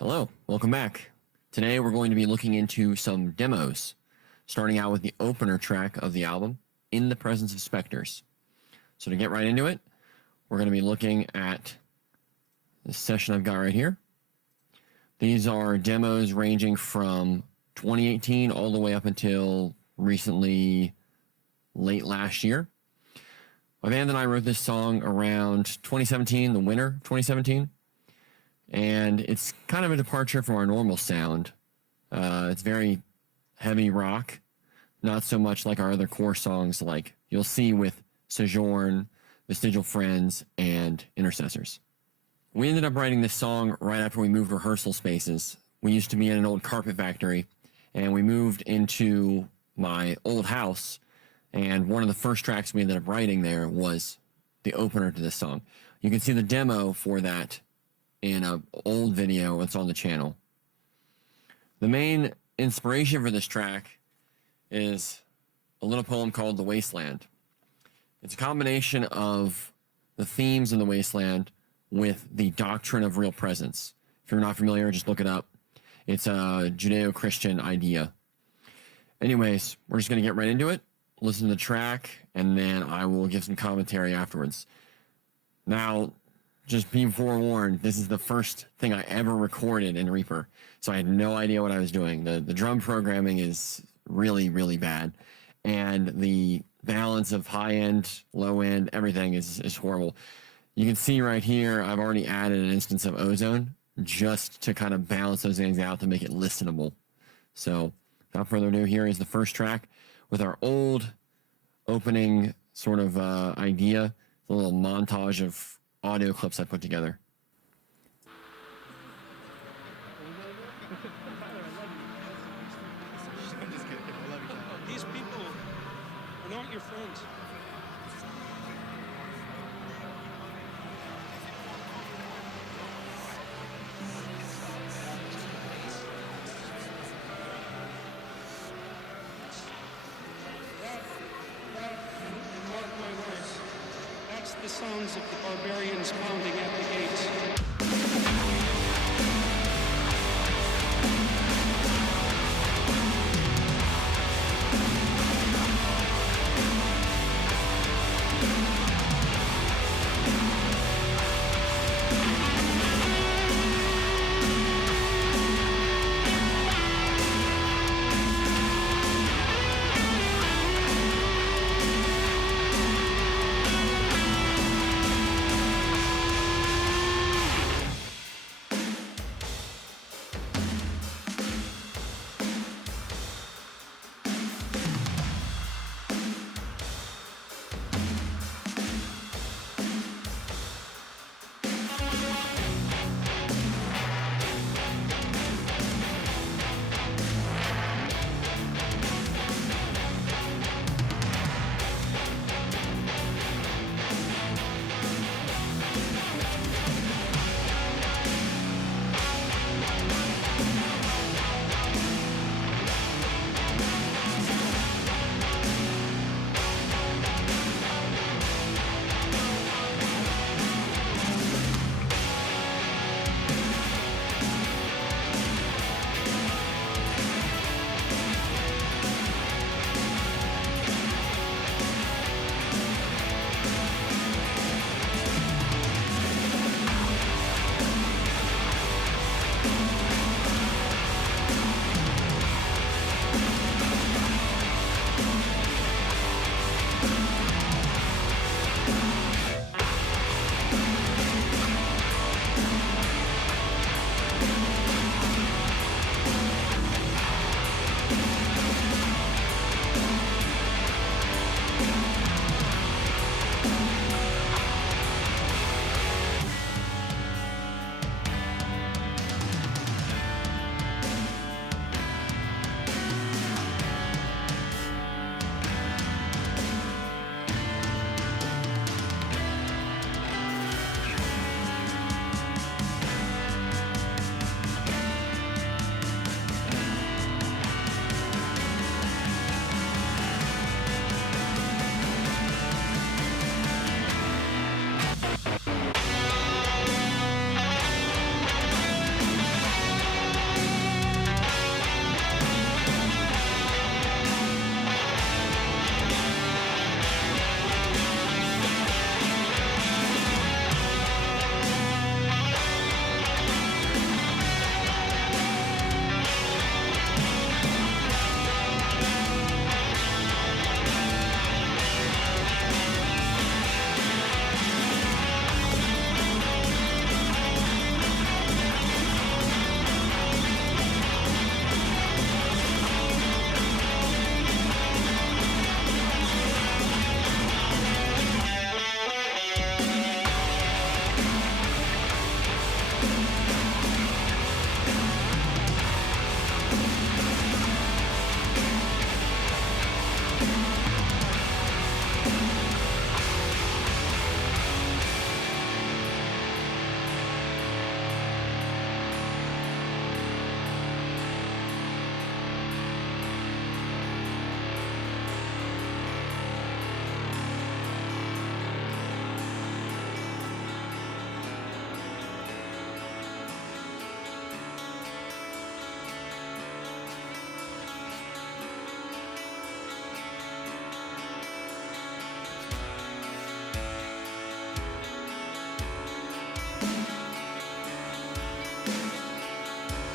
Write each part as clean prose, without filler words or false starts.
Hello, welcome back. Today we're going to be looking into some demos, starting out with the opener track of the album, In the Presence of Spectres. So to get right into it, we're going to be looking at this session I've got right here. These are demos ranging from 2018 all the way up until recently, late last year. My band and I wrote this song around 2017, the winter of 2017. And it's kind of a departure from our normal sound. It's very heavy rock, not so much like our other core songs like you'll see with Sojourn, Vestigial Friends, and Intercessors. We ended up writing this song right after we moved rehearsal spaces. We used to be in an old carpet factory, and we moved into my old house, and one of the first tracks we ended up writing there was the opener to this song. You can see the demo for that in an old video that's on the channel. The main inspiration for this track is a little poem called The Wasteland. It's a combination of the themes in The Wasteland with the doctrine of real presence. If you're not familiar, just look it up. It's a Judeo-Christian idea. Anyways, we're just going to get right into it, listen to the track, and then I will give some commentary afterwards. Now, just be forewarned, this is the first thing I ever recorded in Reaper, so I had no idea what I was doing. The drum programming is really, really bad, and the balance of high end, low end, everything is horrible. You can see right here, I've already added an instance of Ozone just to kind of balance those things out to make it listenable. So, without further ado, here is the first track with our old opening sort of idea, a little montage of audio clips I put together. These people are not your friends. Mark my words. That's the sounds of the barbarians pounding at the gates.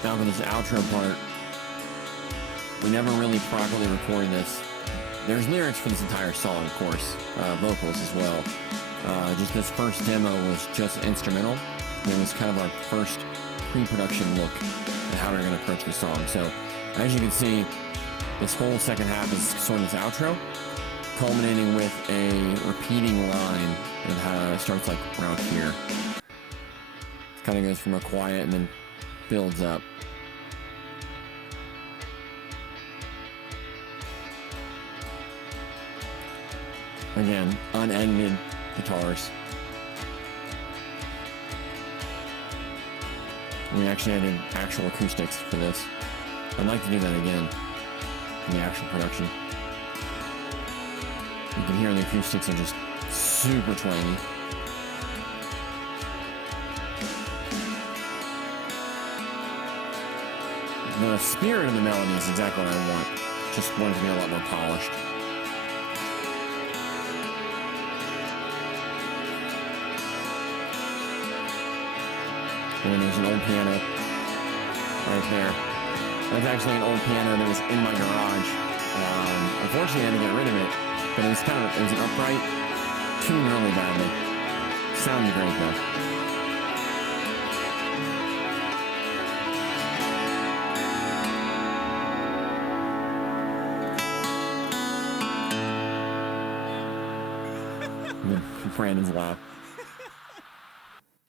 Now for this outro part, we never really properly recorded this. There's lyrics for this entire song, of course, vocals as well. Just this first demo was just instrumental. And it was kind of our first pre-production look at how we we're going to approach the song. So, as you can see, this whole second half is sort of this outro, culminating with a repeating line that starts like around here. It kind of goes from a quiet and then builds up. Again, unedited guitars. We actually added actual acoustics for this. I'd like to do that again in the actual production. You can hear the acoustics are just super twangy. The spirit of the melody is exactly what I want. Just want it to be a lot more polished. And then there's an old piano right there. That's actually an old piano that was in my garage. Unfortunately, I had to get rid of it, but it was an upright, tuned really badly. Sounded great though. Brandon's laugh.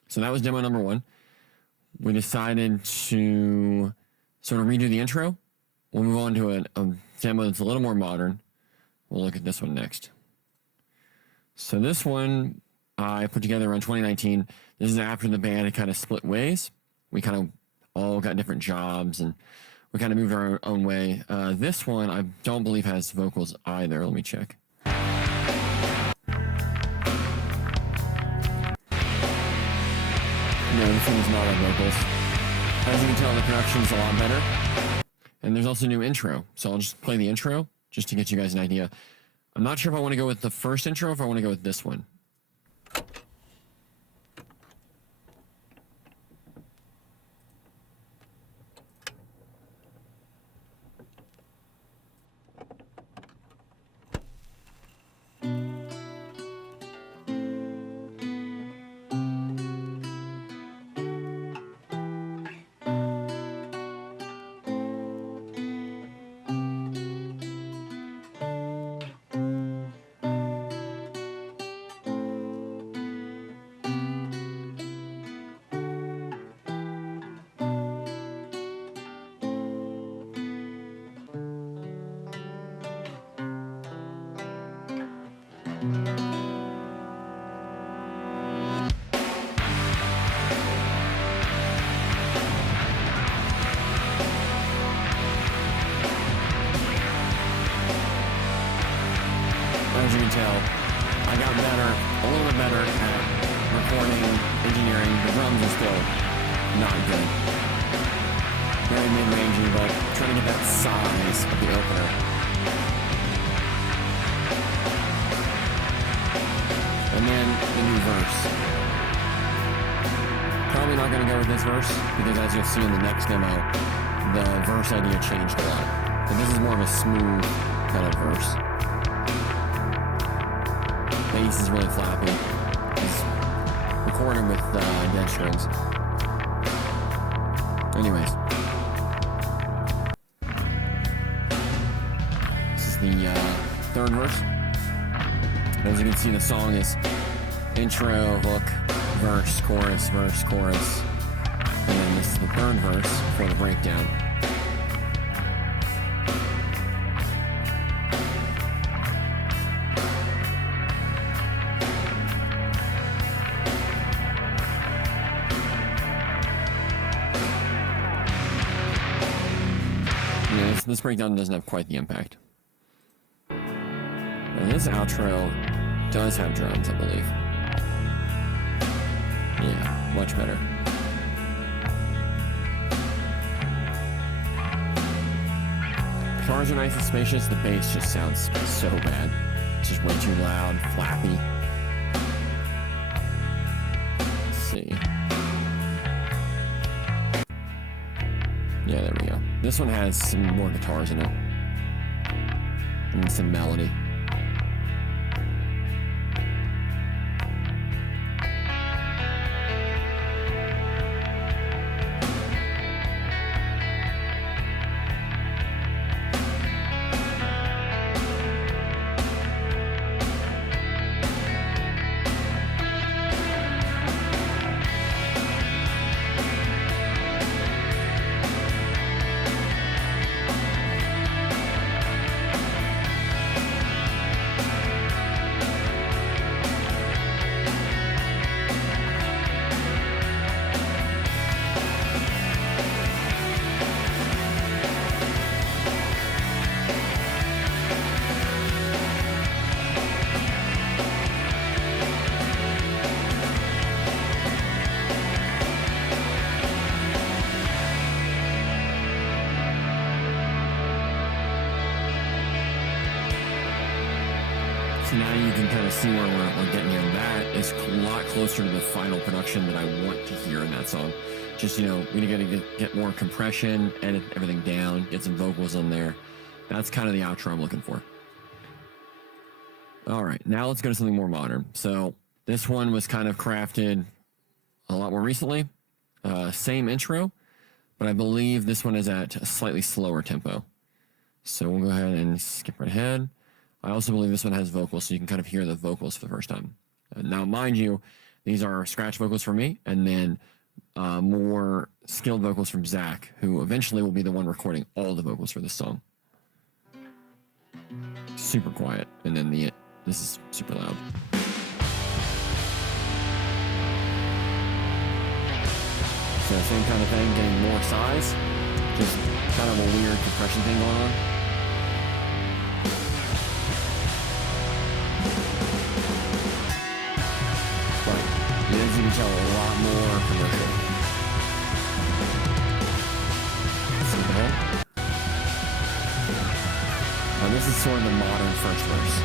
So that was demo number 1. We decided to sort of redo the intro. We'll move on to a demo that's a little more modern. We'll look at this one next. So this one I put together around 2019. This is after the band had kind of split ways. We kind of all got different jobs and we kind of moved our own way. This one I don't believe has vocals either. Let me check. No, this one's not on vocals. As you can tell, the production's a lot better. And there's also a new intro. So I'll just play the intro just to get you guys an idea. I'm not sure if I want to go with the first intro or if I want to go with this one. As you can tell, I got better, a little bit better at recording, engineering. The drums are still not good. Very mid-rangey, but trying to get that size of the opener. And then the new verse. Probably not going to go with this verse, because as you'll see in the next demo, the verse idea changed a lot. But this is more of a smooth kind of verse. Bass is really flappy. It's recorded with dead strings. Anyways. This is the third verse. As you can see, the song is intro, hook, verse, chorus, verse, chorus. And then this is the third verse for the breakdown. This breakdown doesn't have quite the impact. And this outro does have drums, I believe. Yeah, much better. Guitars are nice and spacious. The bass just sounds so bad. It's just way too loud, flappy. Let's see. Yeah, there we go. This one has some more guitars in it. And some melody. So now you can kind of see where we're getting here. That is a lot closer to the final production that I want to hear in that song. Just, you know, we got to get more compression, edit everything down, get some vocals in there. That's kind of the outro I'm looking for. All right, now let's go to something more modern. So this one was kind of crafted a lot more recently. Same intro, but I believe this one is at a slightly slower tempo. So we'll go ahead and skip right ahead. I also believe this one has vocals, so you can kind of hear the vocals for the first time. Now, mind you, these are scratch vocals for me, and then more skilled vocals from Zach, who eventually will be the one recording all the vocals for this song. Super quiet, and then this is super loud. So same kind of thing, getting more size, just kind of a weird compression thing going on. As you can tell, a lot more commercial. Now this is sort of the modern first verse.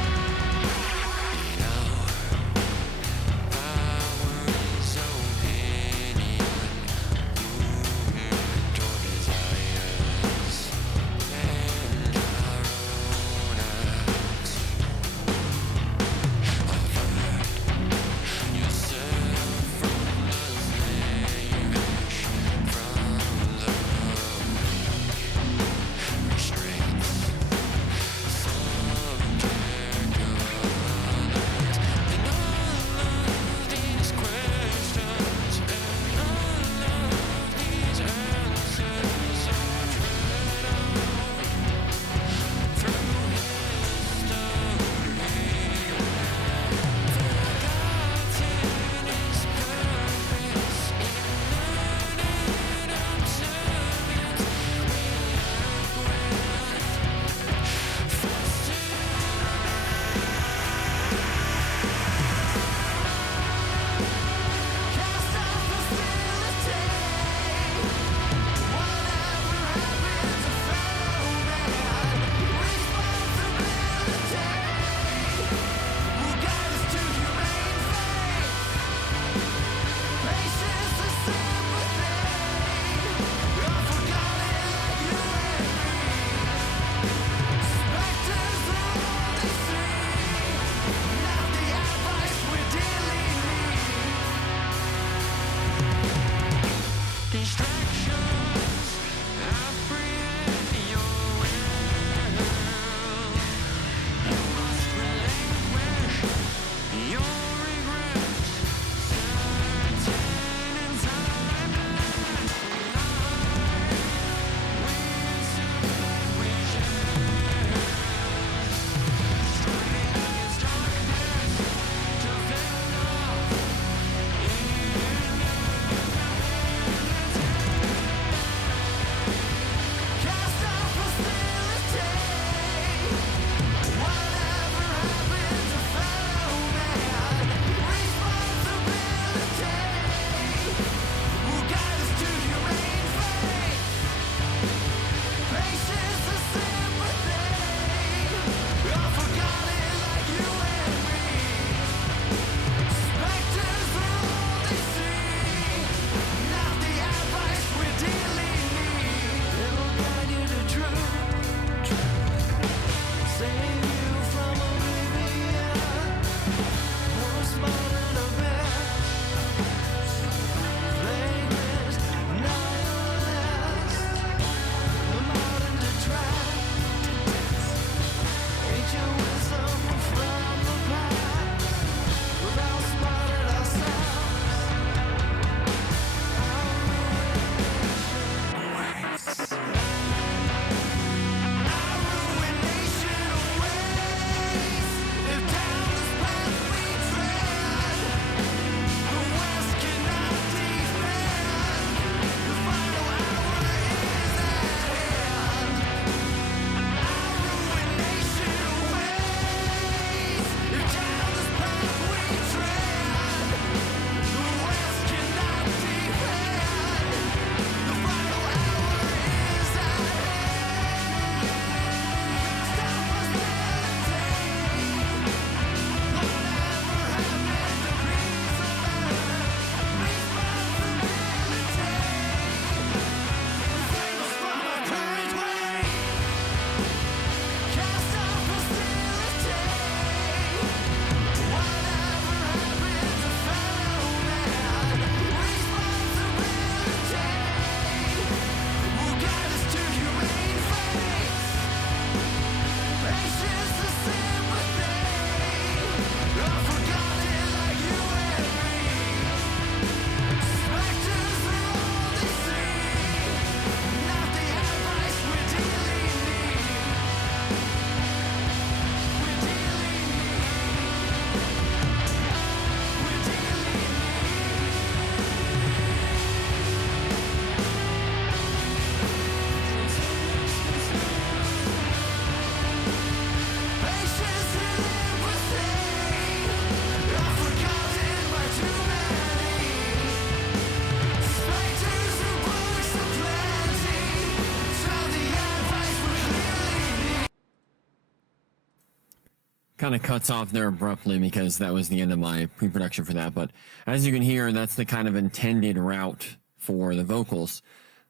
kind of cuts off there abruptly because that was the end of my pre-production for that. But as you can hear, that's the kind of intended route for the vocals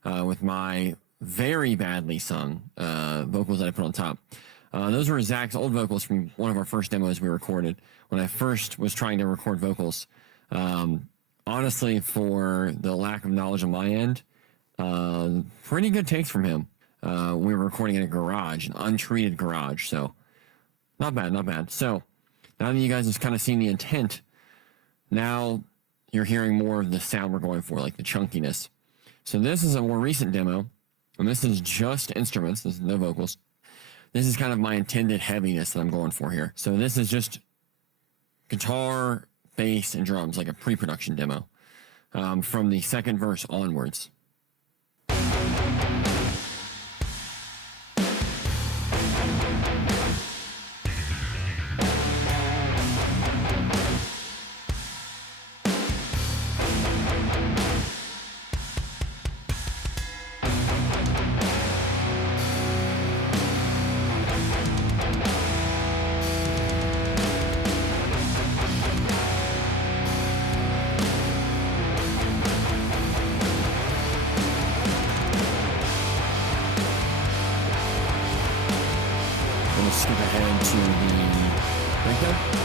with my very badly sung vocals that I put on top. Those were Zach's old vocals from one of our first demos we recorded when I first was trying to record vocals. Honestly, for the lack of knowledge on my end, pretty good takes from him. We were recording in a garage, an untreated garage, so not bad, not bad. So now that you guys have kind of seen the intent, now you're hearing more of the sound we're going for, like the chunkiness. So this is a more recent demo, and this is just instruments. This is no vocals. This is kind of my intended heaviness that I'm going for here. So this is just guitar, bass, and drums, like a pre-production demo from the second verse onwards. Skip ahead to the breakdown.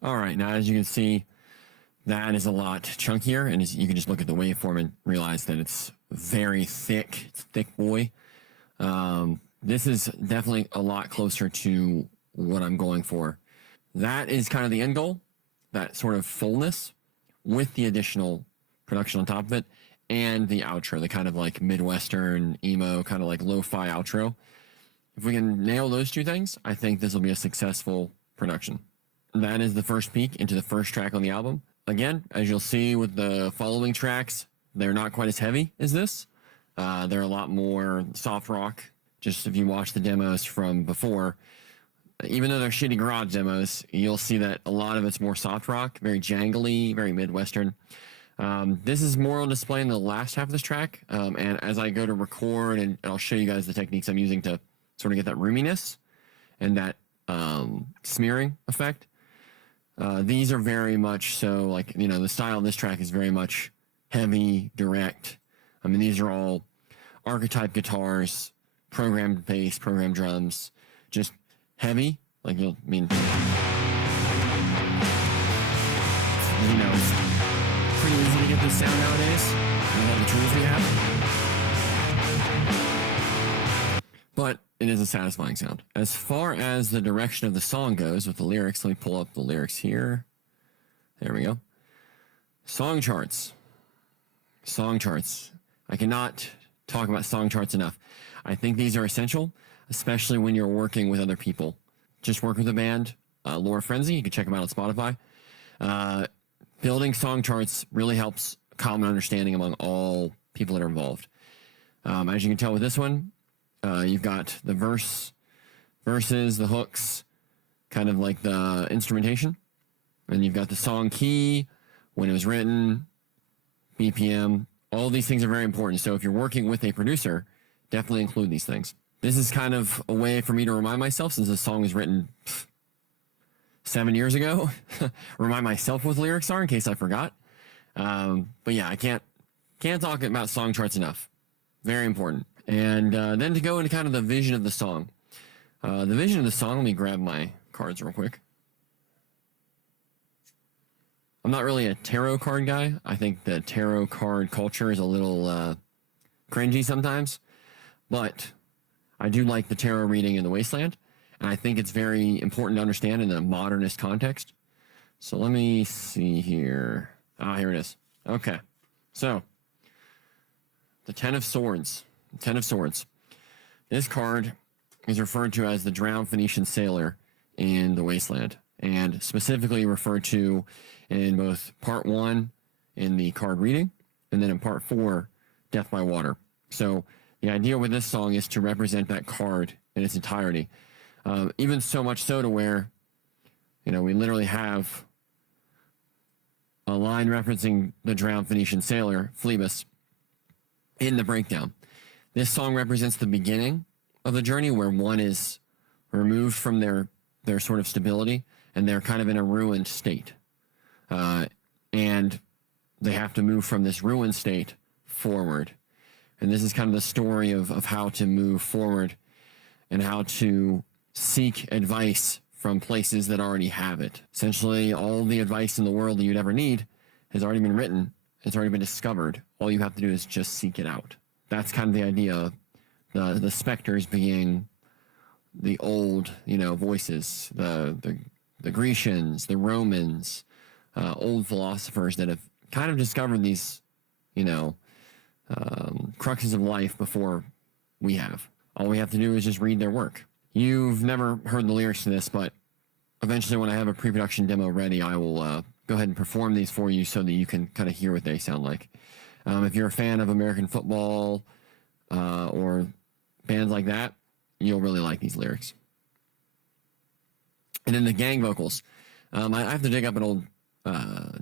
All right, now as you can see, that is a lot chunkier, and you can just look at the waveform and realize that it's very thick. It's thick boy. This is definitely a lot closer to what I'm going for. That is kind of the end goal, that sort of fullness with the additional production on top of it, and the outro, the kind of like Midwestern emo, kind of like lo-fi outro. If we can nail those two things, I think this will be a successful production. That is the first peek into the first track on the album. Again, as you'll see with the following tracks, they're not quite as heavy as this. They're a lot more soft rock. Just if you watch the demos from before, even though they're shitty garage demos, you'll see that a lot of it's more soft rock, very jangly, very Midwestern. This is more on display in the last half of this track. And as I go to record, and I'll show you guys the techniques I'm using to sort of get that roominess and that smearing effect. These are very much so, like, you know, the style of this track is very much heavy, direct. I mean, these are all archetype guitars, programmed bass, programmed drums, just heavy. Like, you'll, I mean, you know, it's pretty easy to get this sound nowadays with all the tools we have. But it is a satisfying sound. As far as the direction of the song goes with the lyrics, let me pull up the lyrics here. There we go. Song charts. Song charts. I cannot talk about song charts enough. I think these are essential, especially when you're working with other people. Just work with a band, Laura Frenzy. You can check them out on Spotify. Building song charts really helps common understanding among all people that are involved. As you can tell with this one, you've got the verses, the hooks, kind of like the instrumentation. And you've got the song key, when it was written, BPM. All these things are very important. So if you're working with a producer, definitely include these things. This is kind of a way for me to remind myself, since this song was written 7 years ago. Remind myself what the lyrics are in case I forgot. But yeah, I can't talk about song charts enough. Very important. And then to go into kind of the vision of the song. The vision of the song, let me grab my cards real quick. I'm not really a tarot card guy. I think the tarot card culture is a little cringy sometimes. But I do like the tarot reading in the Wasteland. And I think it's very important to understand in the modernist context. So let me see here. Here it is. Okay. So, the Ten of Swords. Ten of Swords. This card is referred to as the drowned Phoenician sailor in the Wasteland, and specifically referred to in both part 1 in the card reading, and then in part 4, Death by Water. So the idea with this song is to represent that card in its entirety. Even so much so to where, we literally have a line referencing the drowned Phoenician sailor, Phlebas, in the breakdown. This song represents the beginning of the journey where one is removed from their sort of stability and they're kind of in a ruined state. And they have to move from this ruined state forward. And this is kind of the story of how to move forward and how to seek advice from places that already have it. Essentially, all the advice in the world that you'd ever need has already been written. It's already been discovered. All you have to do is just seek it out. That's kind of the idea of the specters being the old, voices, the Grecians, the Romans, old philosophers that have kind of discovered these, cruxes of life before we have. All we have to do is just read their work. You've never heard the lyrics to this, but eventually when I have a pre-production demo ready, I will go ahead and perform these for you so that you can kind of hear what they sound like. If you're a fan of American football or bands like that, you'll really like these lyrics. And then the gang vocals. I have to dig up an old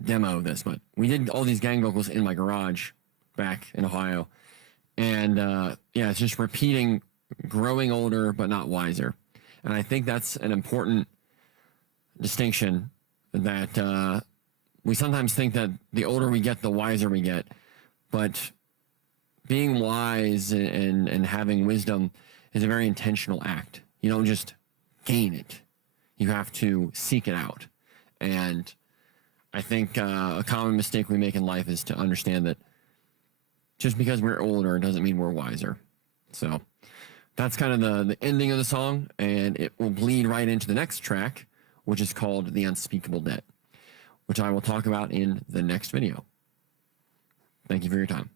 demo of this, but we did all these gang vocals in my garage back in Ohio. And it's just repeating growing older but not wiser. And I think that's an important distinction, that we sometimes think that the older we get, the wiser we get. But being wise and having wisdom is a very intentional act. You don't just gain it. You have to seek it out. And I think a common mistake we make in life is to understand that just because we're older doesn't mean we're wiser. So that's kind of the ending of the song, and it will bleed right into the next track, which is called The Unspeakable Debt, which I will talk about in the next video. Thank you for your time.